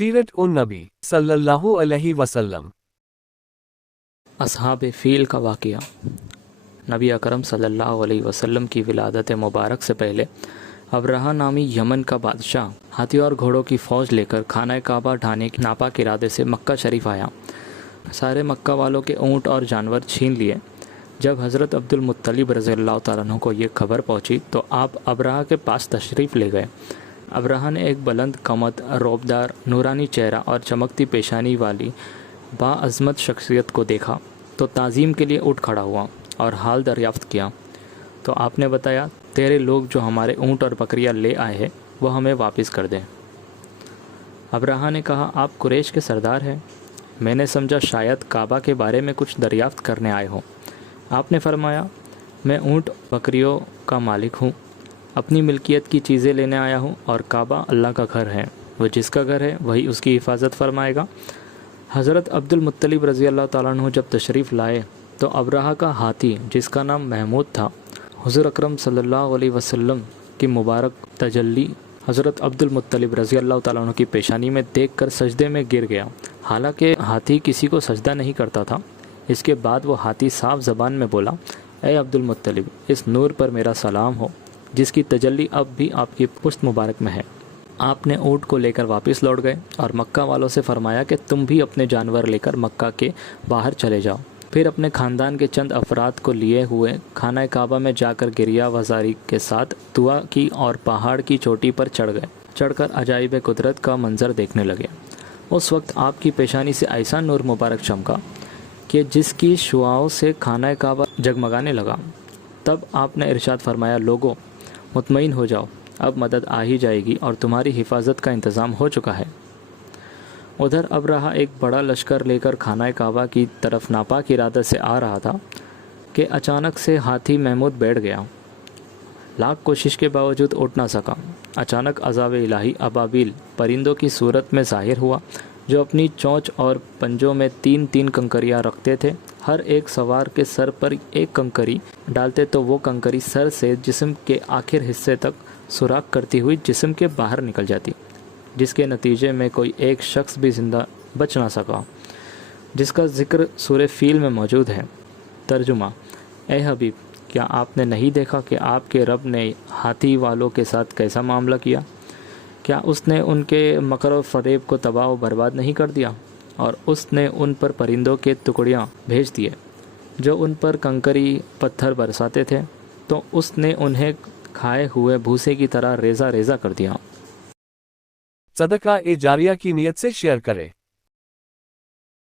सीरत उन नबी सल्लल्लाहु अलैहि वसल्लम। असहाब फ़ील का वाक़या। नबी अकरम सल्लल्लाहु अलैहि वसल्लम की विलादत मुबारक से पहले अबरहा नामी यमन का बादशाह हाथी और घोड़ों की फ़ौज लेकर खाना काबा ढाने के नापाक इरादे से मक्का शरीफ आया। सारे मक्का वालों के ऊँट और जानवर छीन लिए। जब हज़रत अब्दुल मुत्तलिब रज़ियल्लाहु ताला अन्हु को ये खबर पहुँची तो आप अबरहा के पास तशरीफ़ ले गए। अबरहा ने एक बुलंद कमद, रौबदार, नूरानी चेहरा और चमकती पेशानी वाली बाअज़मत शख्सियत को देखा तो ताज़ीम के लिए उठ खड़ा हुआ और हाल दरियाफ़्त किया। तो आपने बताया, तेरे लोग जो हमारे ऊँट और बकरियां ले आए हैं वो हमें वापस कर दें। अबरहा ने कहा, आप कुरैश के सरदार हैं, मैंने समझा शायद काबा के बारे में कुछ दरियाफ़्त करने आए हो। आपने फरमाया, मैं ऊँट बकरियों का मालिक हूँ, अपनी मिल्कियत की चीज़ें लेने आया हूँ और काबा अल्लाह का घर है, वह जिसका घर है वही उसकी हिफाजत फरमाएगा। हज़रत अब्दुल मुत्तलिब रज़ियल्लाहु ताला अन्हु जब तशरीफ़ लाए तो अबरहा का हाथी, जिसका नाम महमूद था, हुज़ूर अकरम सल्लल्लाहु अलैहि वसल्लम की मुबारक तजल्ली हज़रत अब्दुल मुत्तलिब रज़ियल्लाहु ताला अन्हु की पेशानी में देखकर सजदे में गिर गया। हालांकि हाथी किसी को सजदा नहीं करता था। इसके बाद वो हाथी साफ ज़बान में बोला, ए अब्दुल मुत्तलिब, इस नूर पर मेरा सलाम हो जिसकी तजल्ली अब भी आपकी पुश्त मुबारक में है। आपने ऊँट को लेकर वापस लौट गए और मक्का वालों से फरमाया कि तुम भी अपने जानवर लेकर मक्का के बाहर चले जाओ। फिर अपने ख़ानदान के चंद अफराद को लिए हुए खाना काबा में जाकर गिरिया वजारी के साथ दुआ की और पहाड़ की चोटी पर चढ़ गए। चढ़कर अजाइब कुदरत का मंजर देखने लगे। उस वक्त आपकी पेशानी से ऐसा नूर मुबारक चमका कि जिसकी शुआओं से खाना काबा जगमगाने लगा। तब आपने इरशाद फरमाया, लोगों, मुतमईन हो जाओ, अब मदद आ ही जाएगी और तुम्हारी हिफाजत का इंतज़ाम हो चुका है। उधर अबरहा एक बड़ा लश्कर लेकर खाना काबा की तरफ नापाक इरादे से आ रहा था कि अचानक से हाथी महमूद बैठ गया। लाख कोशिश के बावजूद उठ ना सका। अचानक अज़ाब इलाही अबाबिल परिंदों की सूरत में ज़ाहिर हुआ, जो अपनी चोंच और पंजों में 3-3 कंकरियां रखते थे। हर एक सवार के सर पर एक कंकरी डालते तो वो कंकरी सर से जिस्म के आखिर हिस्से तक सुराख करती हुई जिस्म के बाहर निकल जाती, जिसके नतीजे में कोई एक शख्स भी ज़िंदा बच ना सका, जिसका ज़िक्र सूरह फ़ील में मौजूद है। तर्जुमा, ए हबीब, क्या आपने नहीं देखा कि आपके रब ने हाथी वालों के साथ कैसा मामला किया? क्या उसने उनके मकर और फरेब को तबाह व बर्बाद नहीं कर दिया? और उसने उन पर परिंदों के टुकड़ियाँ भेज दिए जो उन पर कंकरी पत्थर बरसाते थे, तो उसने उन्हें खाए हुए भूसे की तरह रेजा रेजा कर दिया। सदका ए जारिया की नीयत से शेयर करें।